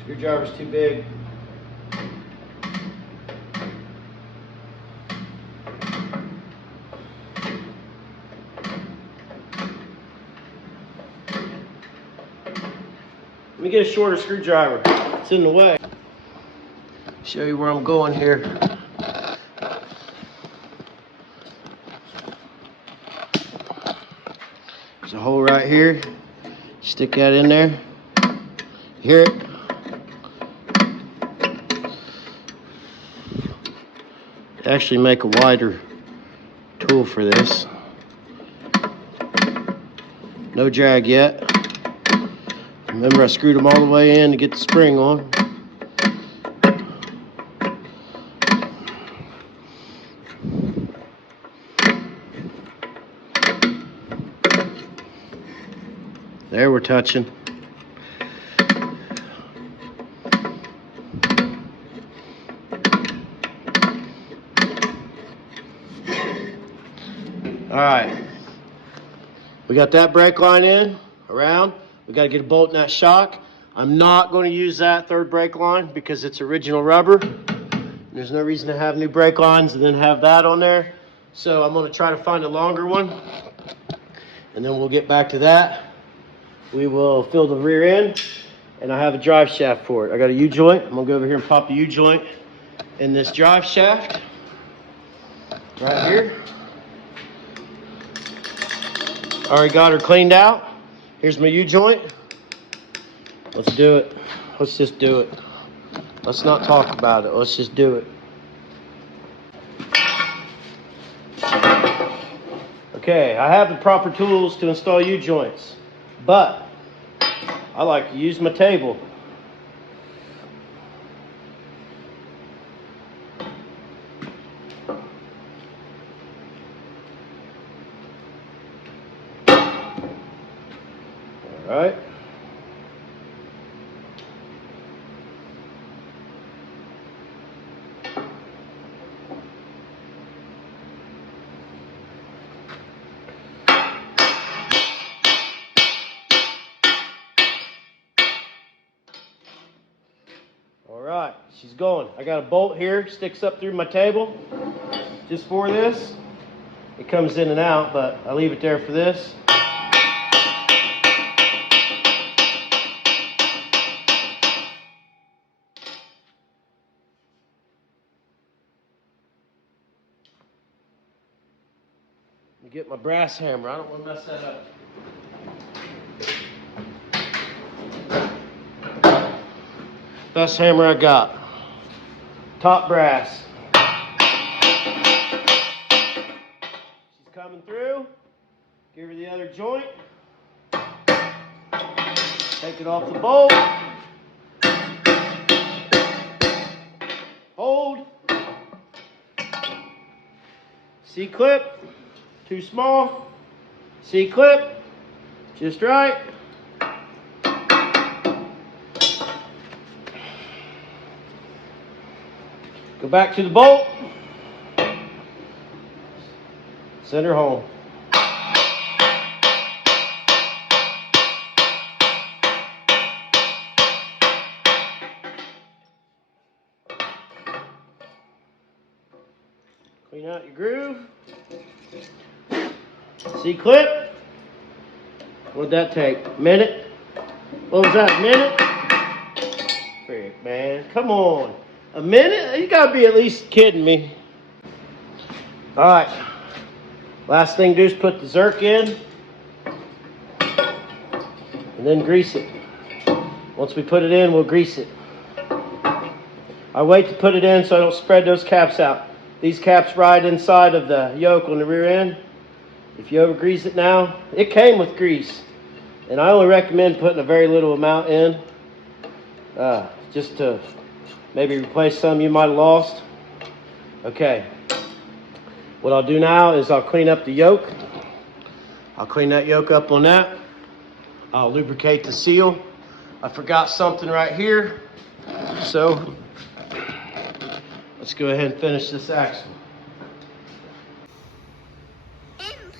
Screwdriver's too big. Let me get a shorter screwdriver. It's in the way. Show you where I'm going here. There's a hole right here. Stick that in there. Hear it? Actually make a wider tool for this. No drag yet. Remember, I screwed them all the way in to get the spring on. There, we're touching. All right, we got that brake line in, around. We got to get a bolt in that shock. I'm not going to use that third brake line because it's original rubber. There's no reason to have new brake lines and then have that on there. So I'm going to try to find a longer one, and then we'll get back to that. We will fill the rear end, and I have a drive shaft for it. I got a U-joint. I'm going to go over here and pop the U-joint in this drive shaft right here. Already got her cleaned out. Here's my U-joint. Let's do it. Let's just do it. Let's not talk about it. Let's just do it. Okay, I have the proper tools to install U-joints, but I like to use my table. All right. All right, she's going. I got a bolt here, sticks up through my table just for this. It comes in and out, but I leave it there for this. Get my brass hammer. I don't want to mess that up. Best hammer I got. Top brass. She's coming through. Give her the other joint. Take it off the bolt. Hold. C-clip. Too small. C-clip. Just right. Go back to the bolt. Send her home. Clean out your groove. C-clip. What'd that take? A minute? What was that, a minute? Frick, man. Come on. A minute? You gotta be at least kidding me. Alright. Last thing to do is put the Zerk in. and then grease it. Once we put it in, we'll grease it. I wait to put it in so I don't spread those caps out. These caps ride inside of the yoke on the rear end. If you over grease it now, it came with grease. And I only recommend putting a very little amount in, just to maybe replace some you might have lost. Okay. What I'll do now is I'll clean up the yoke. I'll clean that yoke up on that. I'll lubricate the seal. I forgot something right here. So let's go ahead and finish this axle. Him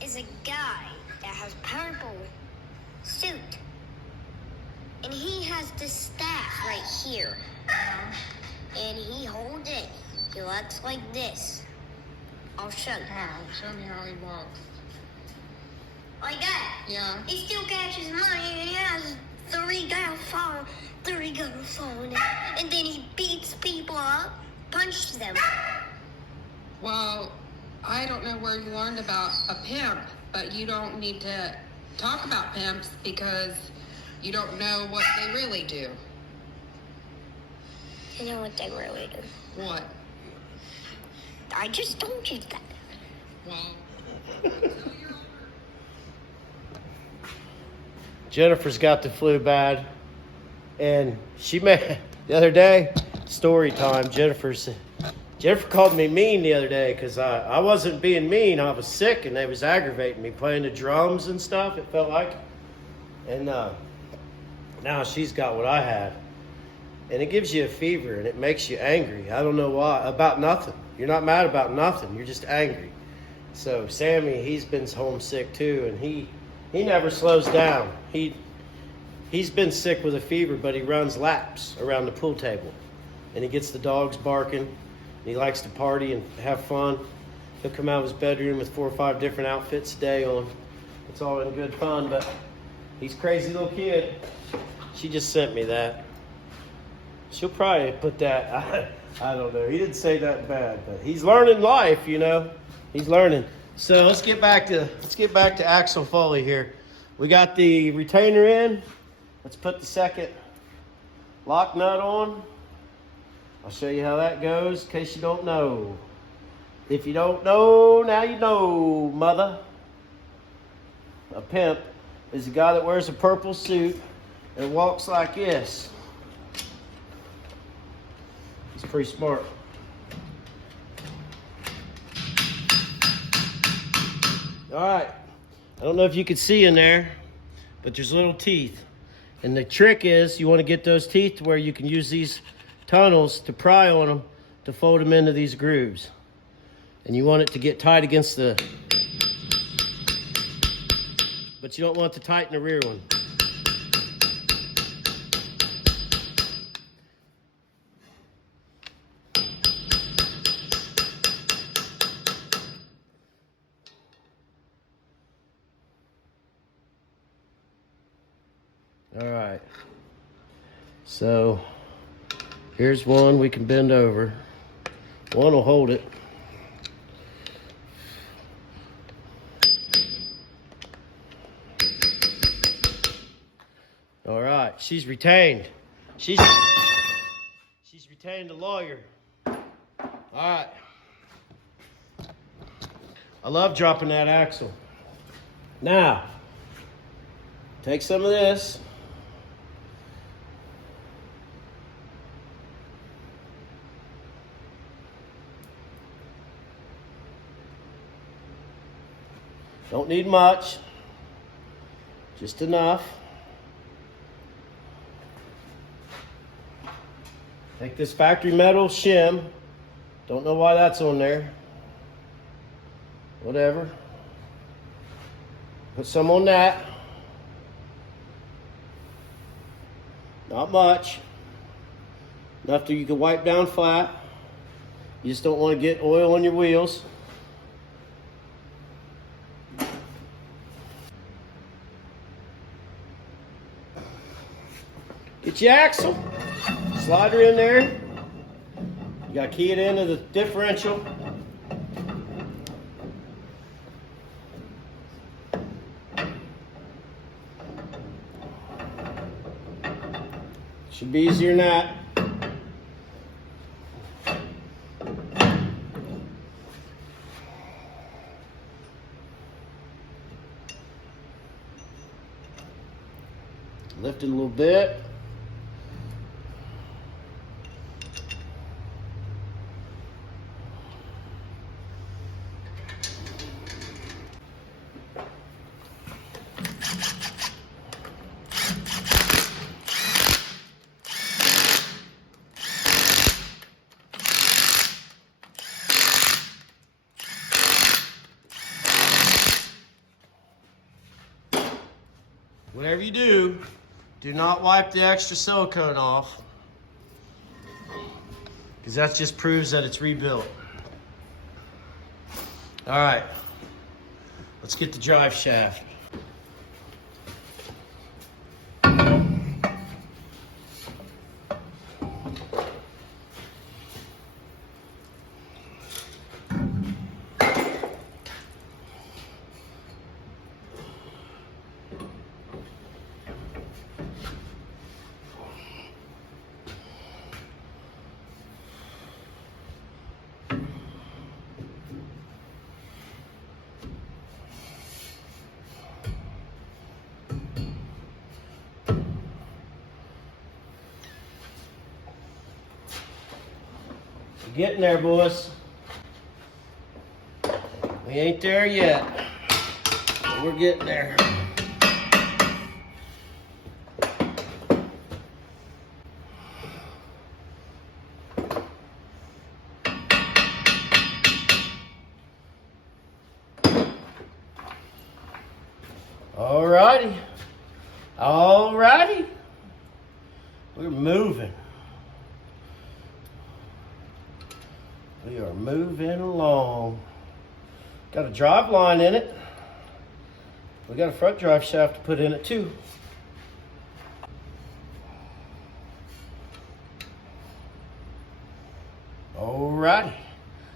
is a guy that has purple suit. And he has this staff right here. And he holds it. He looks like this. I'll show you. How? Show me how he walks. Like that. Yeah. He still catches money and he has 3 guys fall. 3 guys falling. And then he beats people up, punches them. Well, I don't know where you learned about a pimp, but you don't need to talk about pimps because you don't know what they really do. You know what they really do? What? I just told you that. Well, Jennifer's got the flu bad, and she made the other day, story time. Jennifer called me mean the other day because I wasn't being mean. I was sick and they was aggravating me, playing the drums and stuff, it felt like. And now she's got what I have. And it gives you a fever and it makes you angry. I don't know why, about nothing. You're not mad about nothing, you're just angry. So Sammy, he's been homesick too, and he never slows down. He's been sick with a fever, but he runs laps around the pool table. And he gets the dogs barking. And he likes to party and have fun. He'll come out of his bedroom with 4 or 5 different outfits a day on. It's all in good fun, but he's a crazy little kid. She just sent me that. She'll probably put that, I don't know. He didn't say that bad, but he's learning life, you know. He's learning. So let's get back to axle Foley here. We got the retainer in. Let's put the second lock nut on. I'll show you how that goes in case you don't know. If you don't know, now you know, mother. A pimp is a guy that wears a purple suit and walks like this. He's pretty smart. All right. I don't know if you can see in there, but there's little teeth. And the trick is you want to get those teeth to where you can use these tunnels to pry on them to fold them into these grooves. And you want it to get tight against the, but you don't want to tighten the rear one. All right, so here's one we can bend over. One will hold it. All right, she's retained. She's retained a lawyer. All right. I love dropping that axle. Now, take some of this. Don't need much, just enough. Take this factory metal shim. Don't know why that's on there. Whatever. Put some on that. Not much. Enough that you can wipe down flat. You just don't want to get oil on your wheels. Get your axle, slide her in there. You got to key it into the differential. Should be easier than that. Lift it a little bit. Whatever you do not wipe the extra silicone off, because that just proves that it's rebuilt. All right, let's get the drive shaft. We're getting there, boys. We ain't there yet, but we're getting there. Alrighty. Alrighty. We're moving. We are moving along. Got a drive line in it. We got a front drive shaft to put in it too. Alrighty.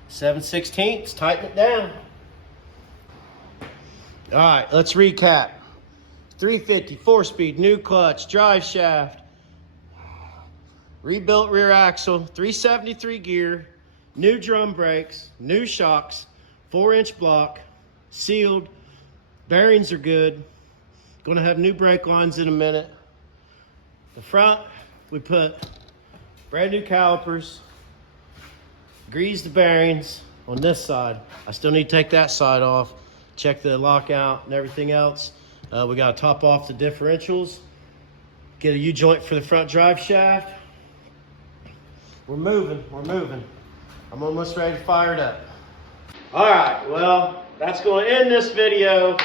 7/16, tighten it down. Alright, let's recap. 350, 4-speed, new clutch, drive shaft, rebuilt rear axle, 373 gear, new drum brakes, new shocks, 4-inch block, sealed, bearings are good. Gonna have new brake lines in a minute. The front, we put brand new calipers, greased the bearings on this side. I still need to take that side off, check the lockout and everything else. We gotta top off the differentials, get a U-joint for the front drive shaft. We're moving, we're moving. I'm almost ready to fire it up. All right, well, that's going to end this video.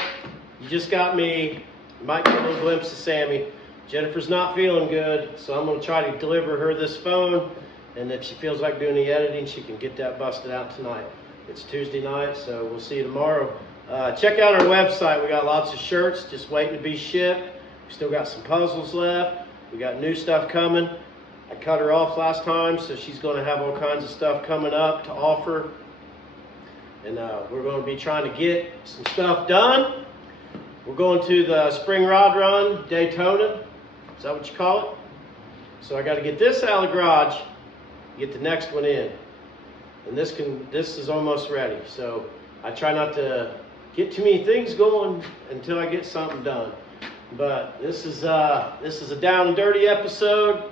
You just got me. You might get a little glimpse of Sammy. Jennifer's not feeling good, so I'm going to try to deliver her this phone, and if she feels like doing the editing, she can get that busted out tonight. It's Tuesday night, so we'll see you tomorrow. Check out our website. We got lots of shirts just waiting to be shipped. We still got some puzzles left. We got new stuff coming. I cut her off last time, so she's going to have all kinds of stuff coming up to offer. And we're going to be trying to get some stuff done. We're going to the Spring Rod Run, Daytona. Is that what you call it? So I got to get this out of the garage, get the next one in. And this is almost ready. So I try not to get too many things going until I get something done. But this is a down and dirty episode.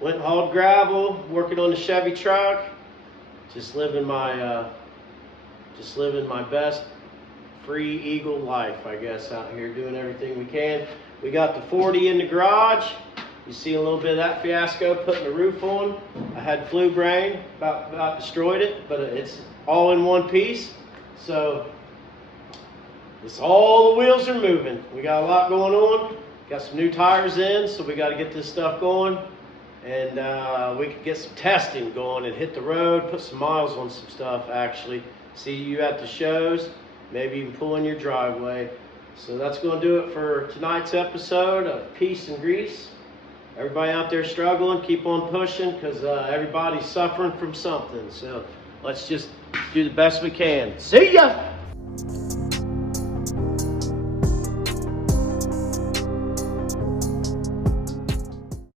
Went and hauled gravel, working on the Chevy truck. Just living my best free eagle life, I guess, out here doing everything we can. We got the 40 in the garage. You see a little bit of that fiasco putting the roof on. I had flu brain, about destroyed it, but it's all in one piece. So it's all the wheels are moving. We got a lot going on. Got some new tires in, so we got to get this stuff going. And we could get some testing going and hit the road, put some miles on some stuff actually. See you at the shows, maybe even pull in your driveway. So that's going to do it for tonight's episode of Peace and Grease. Everybody out there struggling, keep on pushing, because everybody's suffering from something. So let's just do the best we can. See ya!